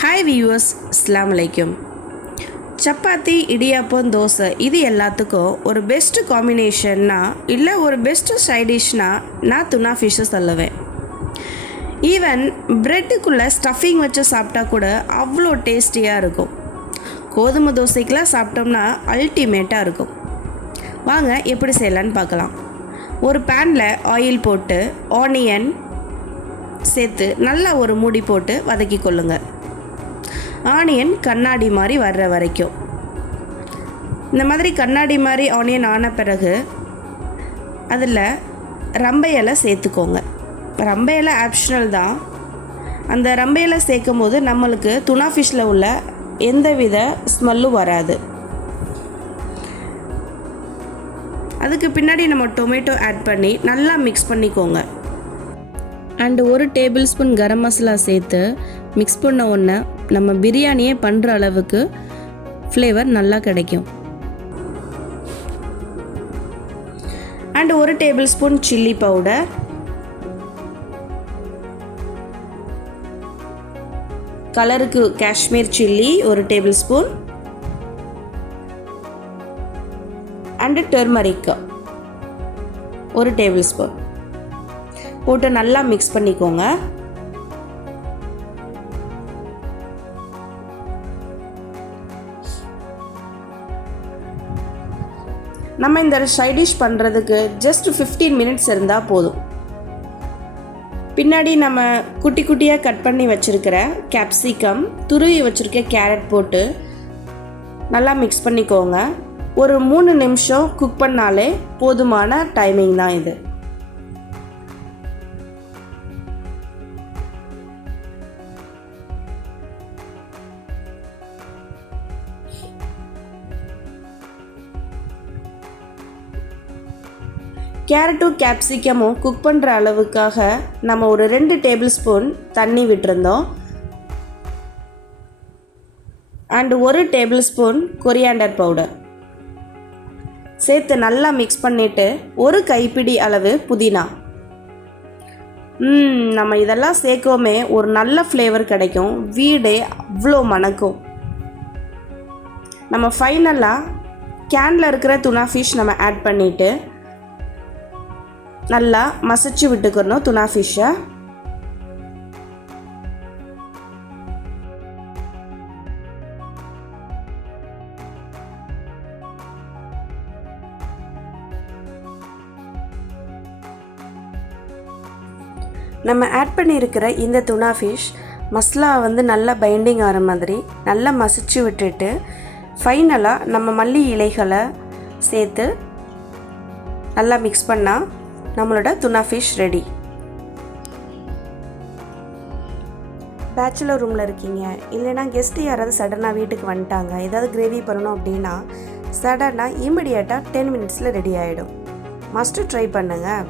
Hi viewers, அஸ்ஸலாமு அலைக்கும். சப்பாத்தி, இடியாப்பம், தோசை இது எல்லாத்துக்கும் ஒரு பெஸ்ட்டு காம்பினேஷன்னா இல்லை ஒரு பெஸ்ட்டு சைடிஷ்னா நான் துனா ஃபிஷ்ஷை சொல்லுவேன். ஈவன் ப்ரெட்டுக்குள்ளே ஸ்டஃபிங் வச்சு சாப்பிட்டா கூட அவ்வளோ டேஸ்டியாக இருக்கும். கோதுமை தோசைக்கெலாம் சாப்பிட்டோம்னா அல்டிமேட்டாக இருக்கும். வாங்க எப்படி செய்யலான்னு பார்க்கலாம். ஒரு பேனில் ஆயில் போட்டு ஆனியன் சேர்த்து நல்லா ஒரு மூடி போட்டு வதக்கி கொள்ளுங்கள். ஆனியன் கண்ணாடி மாதிரி வர்ற வரைக்கும். இந்த மாதிரி கண்ணாடி மாதிரி ஆனியன் ஆன பிறகு அதில் ரம்பை இலை சேர்த்துக்கோங்க. ரம்பை இலை ஆப்ஷனல் தான். அந்த ரம்பை இலை சேர்க்கும் போது நம்மளுக்கு துனா ஃபிஷ்ஷில் உள்ள எந்தவித ஸ்மெல்லும் வராது. அதுக்கு பின்னாடி நம்ம டொமேட்டோ ஆட் பண்ணி நல்லா மிக்ஸ் பண்ணிக்கோங்க. And 1 table spoon garam masala சேர்த்து மிக்ஸ் பண்ண உடனே நம்ம பிரியாணியே பண்ணுற அளவுக்கு ஃப்ளேவர் நல்லா கிடைக்கும். And 1 table spoon chilli powder, கலருக்கு Kashmir chilli 1 table spoon, and turmeric 1 table spoon போட்டு நல்லா மிக்ஸ் பண்ணிக்கோங்க. நம்ம இந்த சைடிஷ் பண்ணுறதுக்கு ஜஸ்ட் 15 மினிட்ஸ் இருந்தால் போதும். பின்னாடி நம்ம குட்டி குட்டியாக கட் பண்ணி வச்சுருக்கிற கேப்சிகம், துருவி வச்சுருக்க கேரட் போட்டு நல்லா மிக்ஸ் பண்ணிக்கோங்க. ஒரு 3 நிமிஷம் குக் பண்ணாலே போதுமான டைமிங் தான் இது. கேரட்டும் கேப்சிகமும் குக் பண்ணுற அளவுக்காக நம்ம ஒரு 2 டேபிள் ஸ்பூன் தண்ணி விட்டுருந்தோம். And 1 table spoon coriander powder சேர்த்து நல்லா மிக்ஸ் பண்ணிவிட்டு 1 கைப்பிடி அளவு புதினா. நம்ம இதெல்லாம் சேர்க்கோமே ஒரு நல்ல ஃப்ளேவர் கிடைக்கும். வீடே அவ்வளோ மணக்கும். நம்ம ஃபைனலாக கேனில் இருக்கிற துனா ஃபிஷ் நம்ம ஆட் பண்ணிவிட்டு நல்லா மசிச்சு விட்டுக்கணும் துனா ஃபிஷ்ஷை. நம்ம ஆட் பண்ணியிருக்கிற இந்த துனா ஃபிஷ் மசாலா நல்லா பைண்டிங் ஆகிற மாதிரி நல்லா மசிச்சு விட்டுட்டு ஃபைனலாக நம்ம மல்லி இலைகளை சேர்த்து நல்லா மிக்ஸ் பண்ணால் நம்மளோட துனா ஃபிஷ் ரெடி. பேச்சுலர் ரூமில் இருக்கீங்க, இல்லைனா கெஸ்ட்டு யாராவது சடனாக வீட்டுக்கு வந்துட்டாங்க, ஏதாவது கிரேவி பண்ணணும் அப்படின்னா சடனாக இமிடியேட்டாக 10 மினிட்ஸில் ரெடி ஆகிடும். மஸ்ட்டு ட்ரை பண்ணுங்கள்.